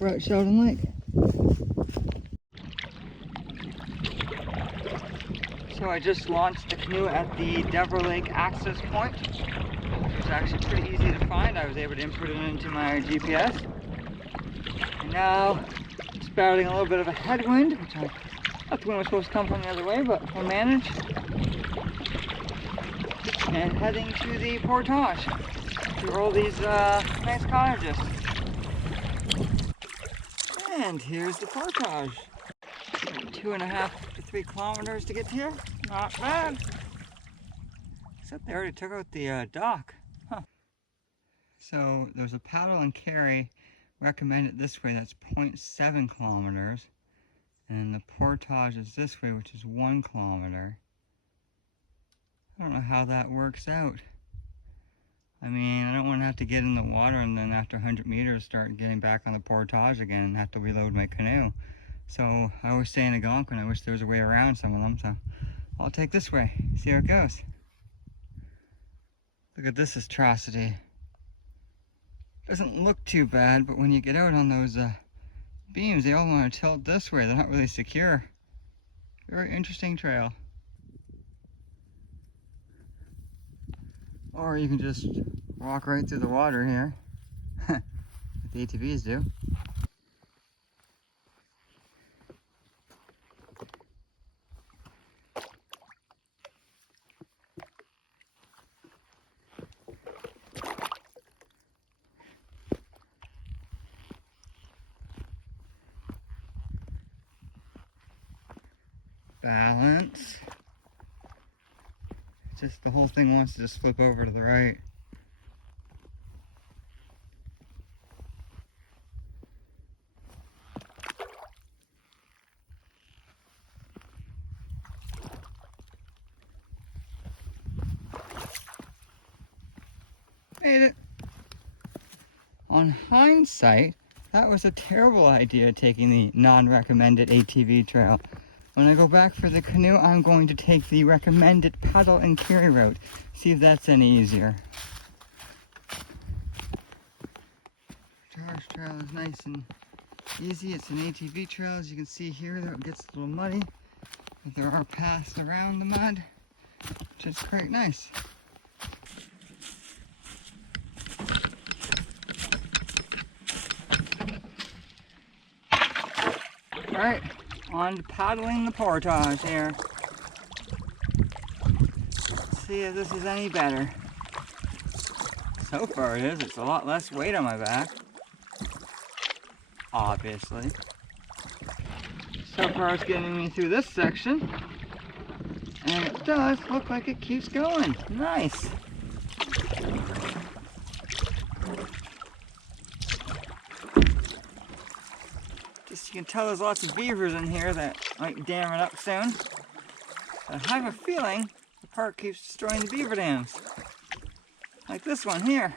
We're at Sheldon Lake. So I just launched the canoe at the Devil Lake access point. It was actually pretty easy to find. I was able to input it into my GPS. And now it's battling a little bit of a headwind, which I thought the wind was supposed to come from the other way, but we'll manage. And heading to the portage to all these nice cottages. And here's the portage. 2.5 to 3 kilometers to get here. Not bad. Except they already took out the dock. Huh. So there's a paddle and carry recommended this way. That's 0.7 kilometers. And the portage is this way, which is 1 kilometer. I don't know how that works out. I mean, I don't want to have to get in the water and then after 100 meters start getting back on the portage again and have to reload my canoe. So I always say in Algonquin, I wish there was a way around some of them, so I'll take this way, see how it goes. Look at this atrocity. Doesn't look too bad, but when you get out on those beams, they all want to tilt this way. They're not really secure. Very interesting trail. Or you can just walk right through the water here, like the ATVs do. Balance. Just the whole thing wants to just flip over to the right. Made it. On hindsight, that was a terrible idea, taking the non-recommended ATV trail. When I go back for the canoe, I'm going to take the recommended paddle and carry route. See if that's any easier. Charge trail is nice and easy. It's an ATV trail. As you can see here, though, it gets a little muddy. But there are paths around the mud, which is quite nice. Alright. On to paddling the portage here. Let's see if this is any better. So far it is. It's a lot less weight on my back. Obviously. So far it's getting me through this section. And it does look like it keeps going. Nice. You can tell there's lots of beavers in here that might dam it up soon. But I have a feeling the park keeps destroying the beaver dams. Like this one here.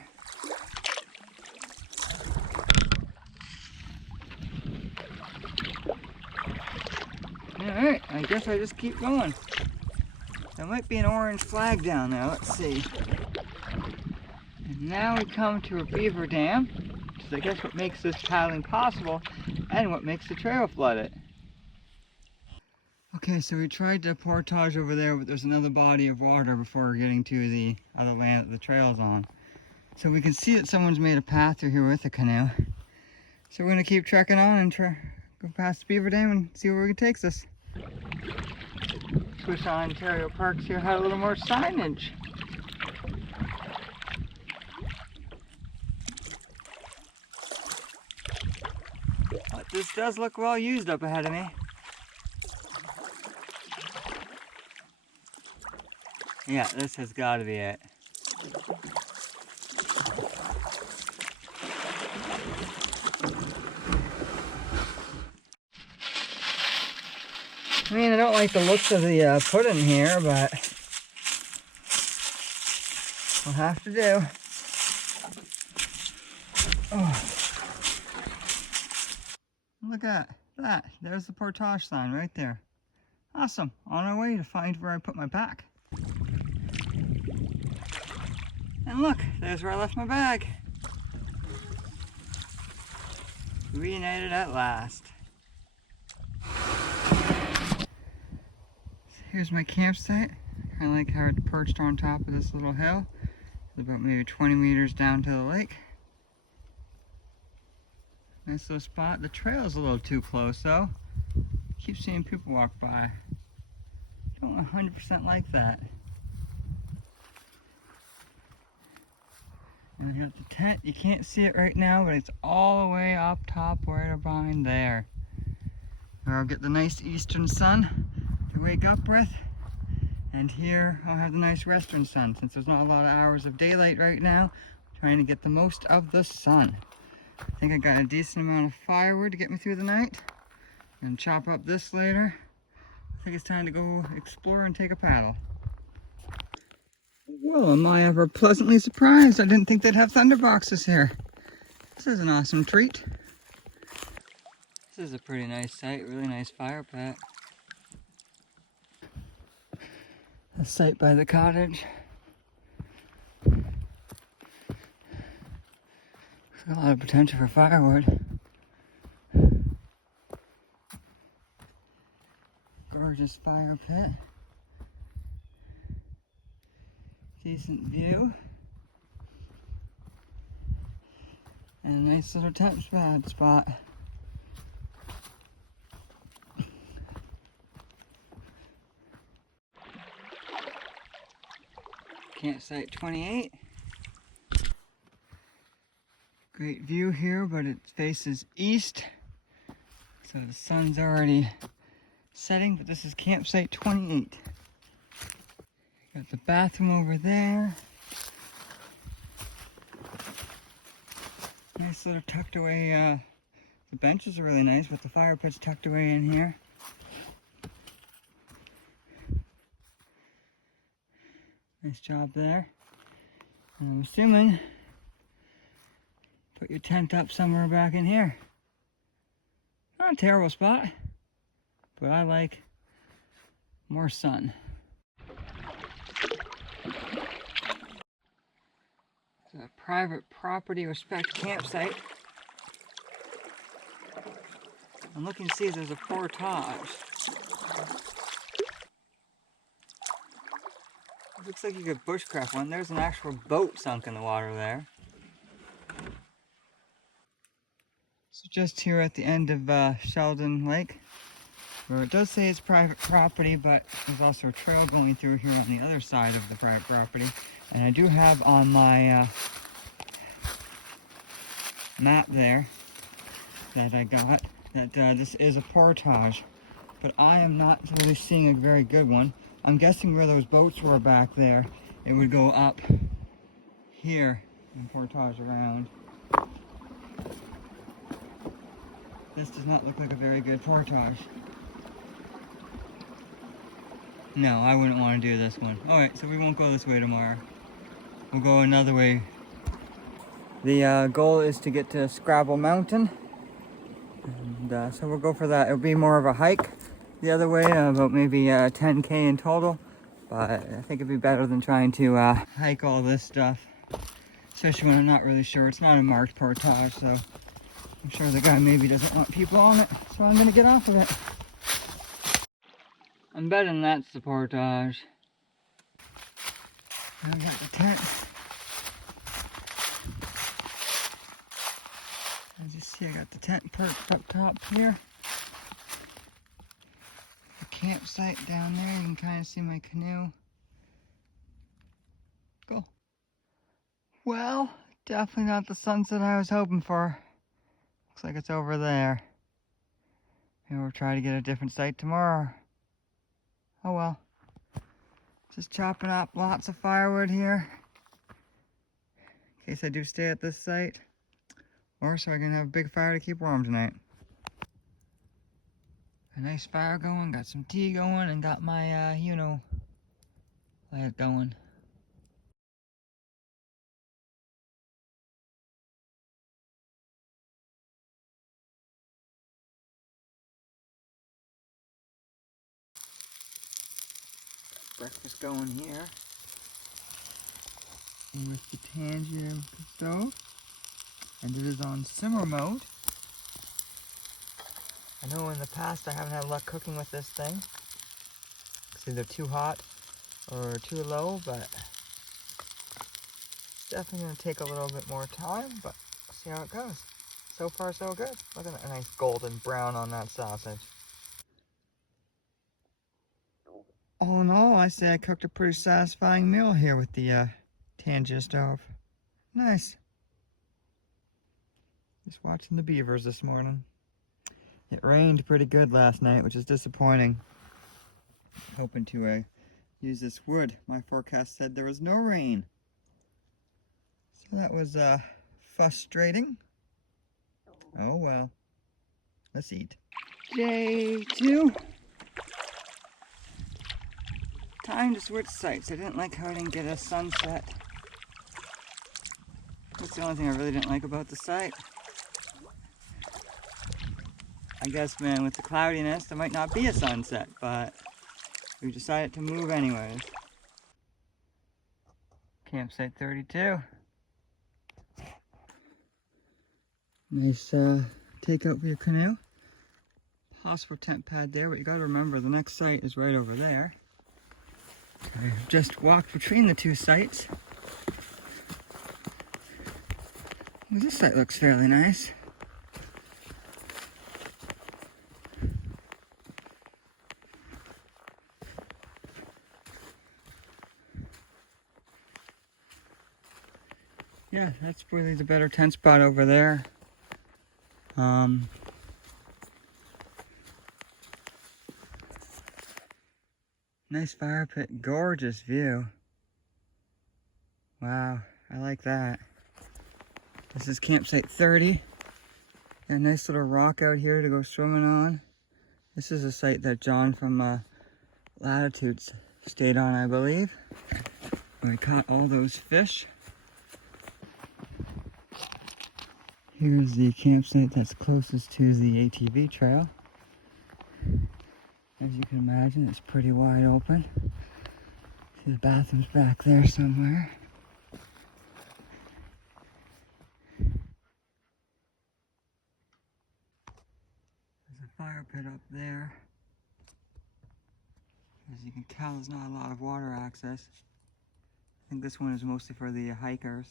Alright, I guess I just keep going. There might be an orange flag down there, let's see. And now we come to a beaver dam, which is I guess what makes this paddling possible. And what makes the trail flooded. Okay, so we tried to portage over there, but there's another body of water before getting to the other land that the trail's on. So we can see that someone's made a path through here with a canoe. So we're gonna keep trekking on and go past the beaver dam and see where it takes us. Wish Ontario Parks here had a little more signage. But this does look well used up ahead of me. Yeah, this has got to be it. I mean, I don't like the looks of the pudding here, but we'll have to do. Oh. Look at that. There's the portage sign right there. Awesome. On our way to find where I put my pack. And look, there's where I left my bag. Reunited at last. Here's my campsite. I like how it's perched on top of this little hill. It's about maybe 20 meters down to the lake. Nice little spot. The trail's a little too close though. Keep seeing people walk by. Don't 100% like that. And I got the tent. You can't see it right now, but it's all the way up top right behind there. Where I'll get the nice eastern sun to wake up with. And here I'll have the nice western sun. Since there's not a lot of hours of daylight right now, I'm trying to get the most of the sun. I think I got a decent amount of firewood to get me through the night. And chop up this later. I think it's time to go explore and take a paddle. Well, am I ever pleasantly surprised. I didn't think they'd have thunderboxes here. This is an awesome treat. This is a pretty nice site, really nice fire pit. A site by the cottage. There's a lot of potential for firewood. Gorgeous fire pit. Decent view. And a nice little tent pad spot. Campsite 28. Great view here, but it faces east. So the sun's already setting, but this is campsite 28. Got the bathroom over there. Nice little tucked away, the benches are really nice, but the fire pit's tucked away in here. Nice job there. And I'm assuming put your tent up somewhere back in here. Not a terrible spot, but I like more sun. It's a private property respect campsite. I'm looking to see if there's a portage. It looks like you could bushcraft one. There's an actual boat sunk in the water there. So just here at the end of Sheldon Lake, where it does say it's private property, but there's also a trail going through here on the other side of the private property. And I do have on my map there that I got that this is a portage, but I am not really seeing a very good one. I'm guessing where those boats were back there, it would go up here and portage around. This does not look like a very good portage. No, I wouldn't want to do this one. Alright, so we won't go this way tomorrow. We'll go another way. The goal is to get to Scrabble Mountain. And so we'll go for that. It'll be more of a hike the other way, about maybe 10K in total. But I think it'd be better than trying to hike all this stuff. Especially when I'm not really sure. It's not a marked portage, so I'm sure the guy maybe doesn't want people on it. So I'm gonna get off of it. I'm betting that's the portage. I got the tent. As you see, I got the tent perched up top here. The campsite down there, you can kind of see my canoe. Cool. Well, definitely not the sunset I was hoping for. Looks like it's over there. Maybe we'll try to get a different site tomorrow. Oh well. Just chopping up lots of firewood here, in case I do stay at this site. Or so I can have a big fire to keep warm tonight. A nice fire going, got some tea going, and got my, light going. Breakfast going here. With the Tangier stove. And it is on simmer mode. I know in the past I haven't had luck cooking with this thing. It's either too hot or too low, but it's definitely going to take a little bit more time, but we'll see how it goes. So far, so good. Look at that nice golden brown on that sausage. All in all, I say I cooked a pretty satisfying meal here with the Tangia stove. Nice. Just watching the beavers this morning. It rained pretty good last night, which is disappointing. Hoping to use this wood. My forecast said there was no rain. So that was frustrating. Oh well. Let's eat. Day 2. Time to switch sites. I didn't like how I didn't get a sunset. That's the only thing I really didn't like about the site. I guess, man, with the cloudiness, there might not be a sunset, but we decided to move anyways. Campsite 32. Nice takeout for your canoe. Possible tent pad there, but you gotta remember the next site is right over there. I've just walked between the two sites. Well, this site looks fairly nice. Yeah, that's probably the better tent spot over there. Nice fire pit, gorgeous view. Wow, I like that. This is campsite 30. Got a nice little rock out here to go swimming on. This is a site that John from Latitudes stayed on, I believe. Where we caught all those fish. Here's the campsite that's closest to the ATV trail. As you can imagine, it's pretty wide open. See, the bathroom's back there somewhere. There's a fire pit up there. As you can tell, there's not a lot of water access. I think this one is mostly for the hikers,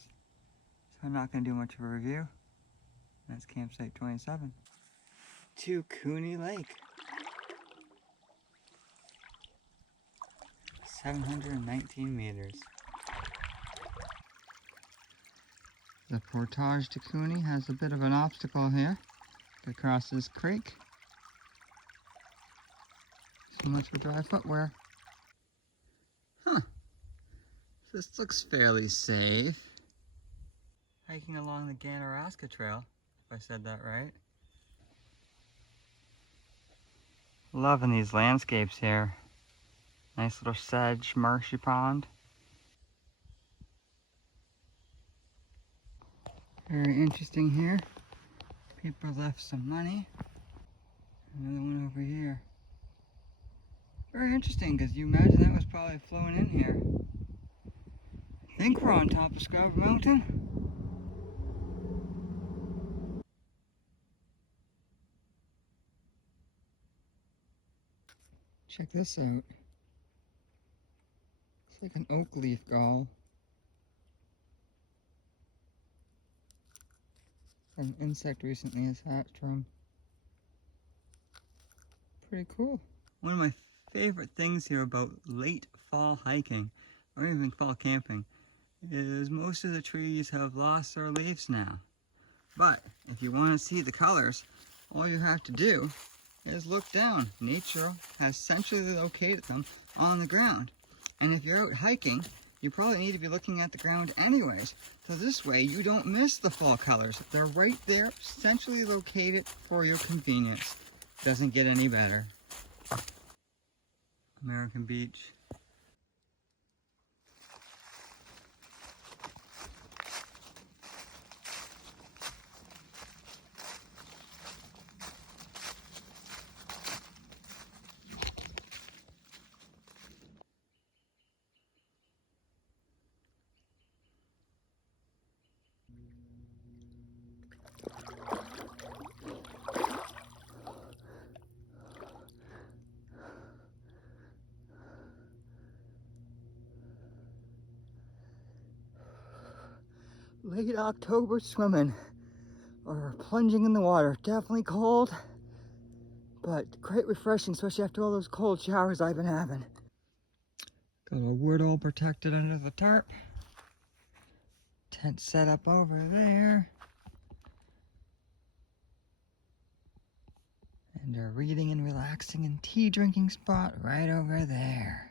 so I'm not going to do much of a review. That's campsite 27. To Cooney Lake. 719 meters. The portage to Cooney has a bit of an obstacle here to cross this creek. So much for dry footwear. Huh. This looks fairly safe. Hiking along the Ganaraska Trail, if I said that right. Loving these landscapes here. Nice little sedge marshy pond. Very interesting here. People left some money. Another one over here. Very interesting, because you imagine that was probably flowing in here. I think we're on top of Scrabble Mountain. Check this out. It's like an oak leaf gall. An insect recently has hatched from. Pretty cool. One of my favorite things here about late fall hiking, or even fall camping, is most of the trees have lost their leaves now. But if you want to see the colors, all you have to do is look down. Nature has centrally located them on the ground. And if you're out hiking, you probably need to be looking at the ground anyways. So this way you don't miss the fall colors. They're right there, centrally located for your convenience. Doesn't get any better. American Beach. late October swimming or plunging in the water. Definitely cold, but great refreshing, especially after all those cold showers I've been having. Got a wood all protected under the tarp. Tent set up over there. And a reading and relaxing and tea drinking spot right over there.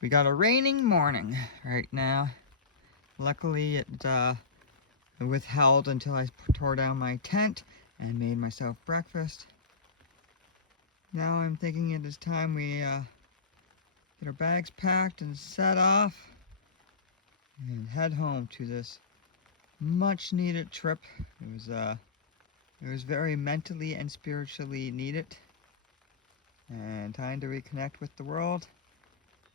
We got a raining morning right now. Luckily it withheld until I tore down my tent and made myself breakfast. Now I'm thinking it is time we get our bags packed and set off and head home to this much needed trip. It was very mentally and spiritually needed, and time to reconnect with the world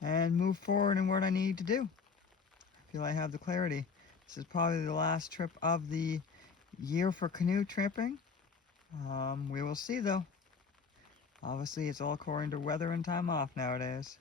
and move forward in what I need to do. I feel I have the clarity. This is probably the last trip of the year for canoe tripping. We will see though. Obviously it's all according to weather and time off nowadays.